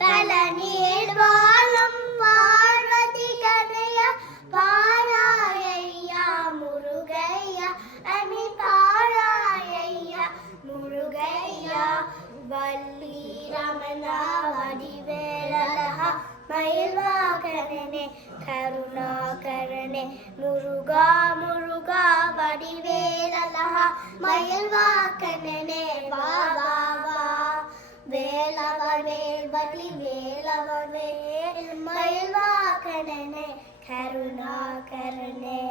பழனியில் வாழும் பார்வதி கனையா பாராயையா முருகையா அணி பாராயையா முருகையா வள்ளி ரமணா வடிவேலழகா மயில்வாகனனே கருணாகரனே முருகா முருகா வடிவேலழகா மயில்வாகனனே வா வா வா வேலவன் வேல்வள்ளி வேலவன் வேல் மயில்வாகனனே கருணாகரனே